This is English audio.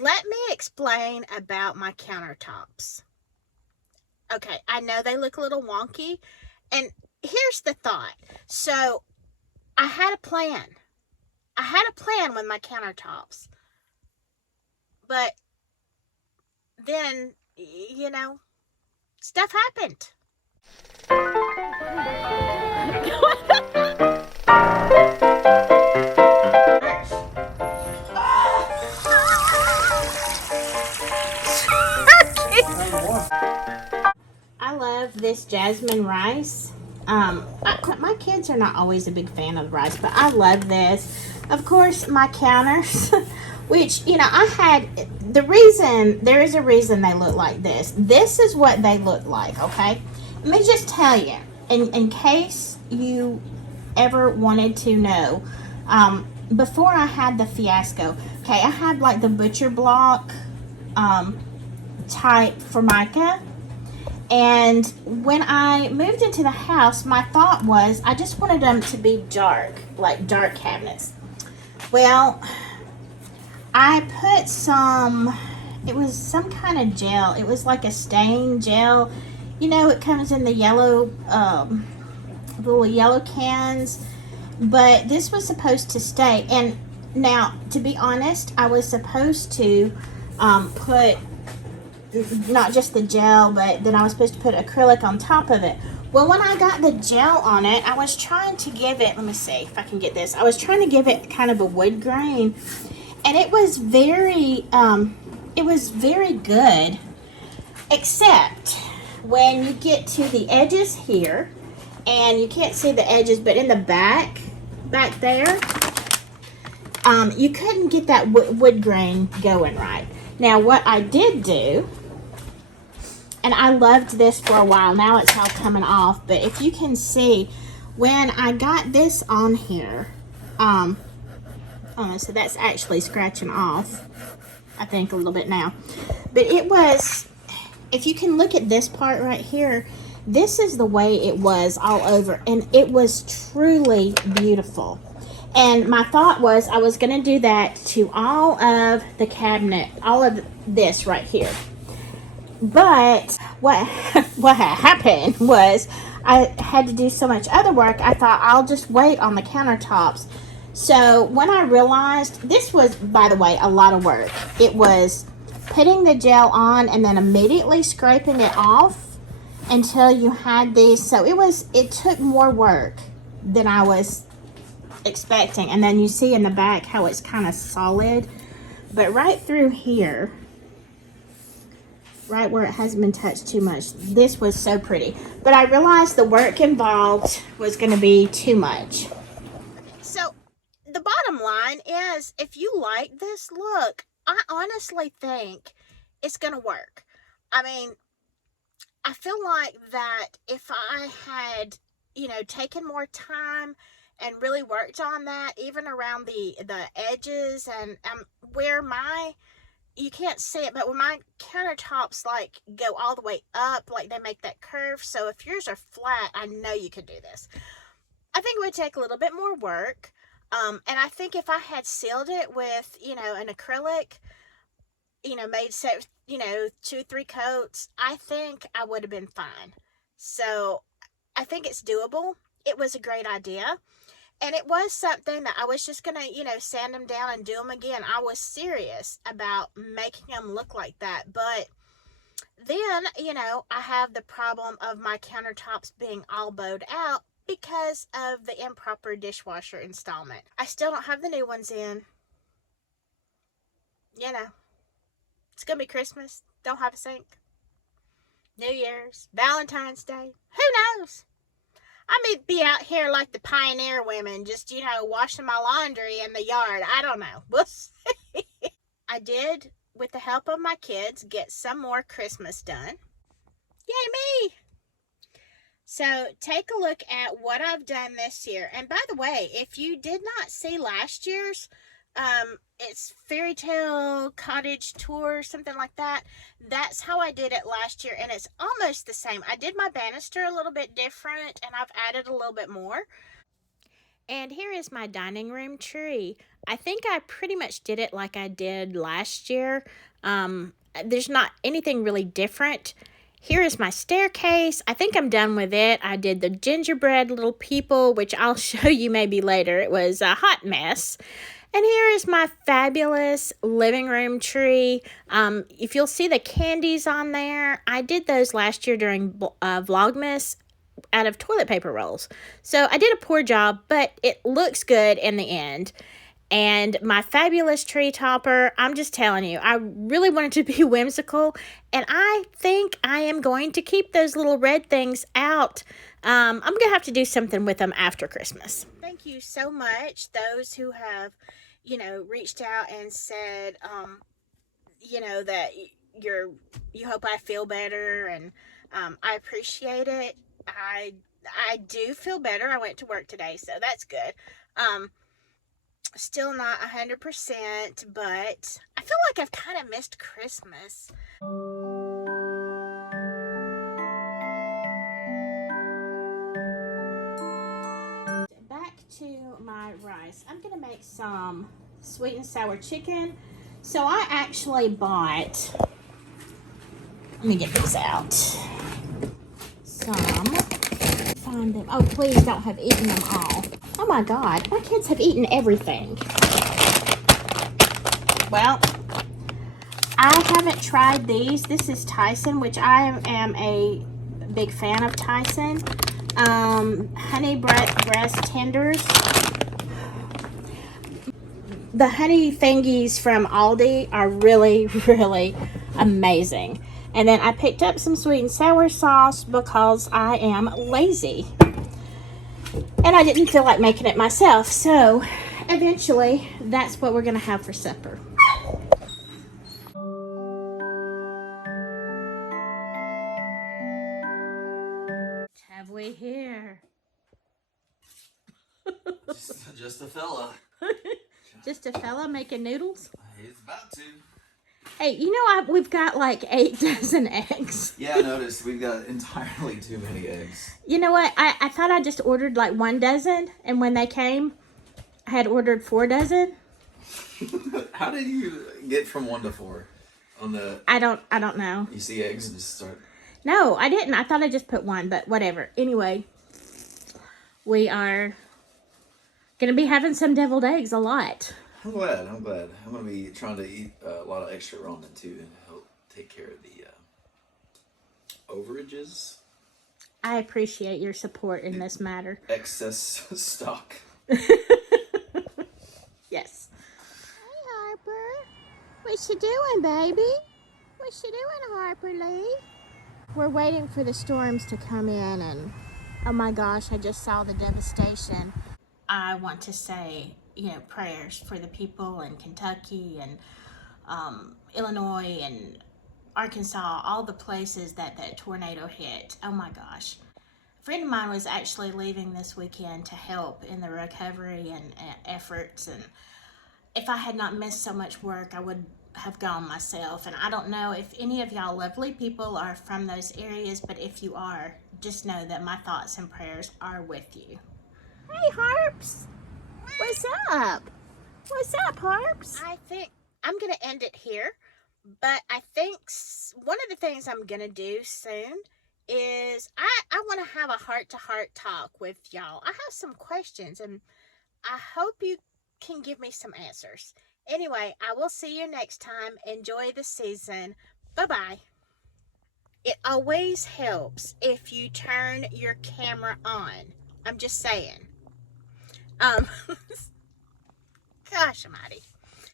Let me explain about my countertops. Okay, I know they look a little wonky, and here's the thought. So, I had a plan. I had a plan with my countertops, but then, stuff happened. I love this jasmine rice. My kids are not always a big fan of the rice, but I love this. Of course, my counters, which, I had there is a reason they look like this. This is what they look like, okay? Let me just tell you, in case you ever wanted to know, before I had the fiasco, okay, I had like the butcher block type formica. And when I moved into the house, my thought was I just wanted them to be dark, like dark cabinets. Well, I put it was some kind of gel. It was like a stain gel. It comes in the yellow, little yellow cans. But this was supposed to stay. And now, to be honest, I was supposed to put not just the gel, but then I was supposed to put acrylic on top of it. Well, when I got the gel on it, I was trying to give it, let me see if I can get this. I was trying to give it kind of a wood grain, and it was very good, except when you get to the edges here, and you can't see the edges, but in the back there, you couldn't get that wood grain going right. Now, what I did do, and I loved this for a while, now it's all coming off, but if you can see, when I got this on here, oh, so that's actually scratching off, I think, a little bit now. But it was, if you can look at this part right here, this is the way it was all over, and it was truly beautiful. And my thought was I was going to do that to all of the cabinet, all of this right here. But what happened was I had to do so much other work, I thought I'll just wait on the countertops. So when I realized, this was, by the way, a lot of work. It was putting the gel on and then immediately scraping it off until you had these. So it took more work than I was expecting. And then you see in the back how it's kind of solid, but right through here, right where it hasn't been touched too much, this was so pretty. But I realized the work involved was going to be too much. So the bottom line is, if you like this look, I honestly think it's going to work. I mean, I feel like that if I had, taken more time and really worked on that, even around the edges and where you can't see it, but when my countertops like go all the way up, like they make that curve. So if yours are flat, I know you could do this. I think it would take a little bit more work. And I think if I had sealed it with, an acrylic, made so, 2-3 coats, I think I would have been fine. So I think it's doable. It was a great idea. And it was something that I was just going to, sand them down and do them again. I was serious about making them look like that. But then, I have the problem of my countertops being all bowed out because of the improper dishwasher installment. I still don't have the new ones in. It's going to be Christmas. Don't have a sink. New Year's, Valentine's Day. Who knows? I may be out here like the pioneer women, just, washing my laundry in the yard. I don't know. We'll see. I did, with the help of my kids, get some more Christmas done. Yay me! So take a look at what I've done this year. And by the way, if you did not see last year's, it's Fairy Tale Cottage Tour, something like that. That's how I did it last year, and it's almost the same. I did my banister a little bit different, and I've added a little bit more. And here is my dining room tree. I think I pretty much did it like I did last year. There's not anything really different. Here is my staircase. I think I'm done with it. I did the gingerbread little people, which I'll show you maybe later. It was a hot mess. And here is my fabulous living room tree. If you'll see the candies on there, I did those last year during Vlogmas out of toilet paper rolls. So I did a poor job, but it looks good in the end. And my fabulous tree topper, I'm just telling you, I really wanted to be whimsical, and I think I am going to keep those little red things out. I'm going to have to do something with them after Christmas. Thank you so much, those who have, reached out and said, that you hope I feel better, and I appreciate it. I do feel better. I went to work today, so that's good. Still not 100%, but I feel like I've kind of missed Christmas. Back to my rice. I'm going to make some sweet and sour chicken. So I actually bought, let me get these out. Find them. Oh, please don't have eaten them all. Oh my God, my kids have eaten everything. Well, I haven't tried these. This is Tyson, which I am a big fan of Tyson. Honey breast tenders. The honey thingies from Aldi are really, really amazing. And then I picked up some sweet and sour sauce because I am lazy. And I didn't feel like making it myself. So eventually, that's what we're going to have for supper. What have we here? Just a fella. Just a fella making noodles? He's about to. Hey, we've got like 8 dozen eggs. Yeah, I noticed we've got entirely too many eggs. You know what? I thought I just ordered like 1 dozen, and when they came, I had ordered 4 dozen. How did you get from 1 to 4 on the? I don't know. You see eggs and just start. No, I didn't. I thought I just put 1, but whatever. Anyway, we are gonna be having some deviled eggs a lot. I'm glad. I'm gonna be trying to eat a lot of extra ramen too and help take care of the overages. I appreciate your support in this matter. Excess stock. Yes. Hey, Harper. What you doing, baby? What you doing, Harper Lee? We're waiting for the storms to come in, and oh my gosh, I just saw the devastation. I want to say, prayers for the people in Kentucky and Illinois and Arkansas, all the places that tornado hit. Oh my gosh. A friend of mine was actually leaving this weekend to help in the recovery and efforts, and if I had not missed so much work, I would have gone myself. And I don't know if any of y'all lovely people are from those areas, but if you are, just know that my thoughts and prayers are with you. Hey, Harps. What's up? What's up, Harps? I think I'm going to end it here, but I think one of the things I'm going to do soon is I want to have a heart-to-heart talk with y'all. I have some questions, and I hope you can give me some answers. Anyway, I will see you next time. Enjoy the season. Bye-bye. It always helps if you turn your camera on. I'm just saying. Gosh almighty.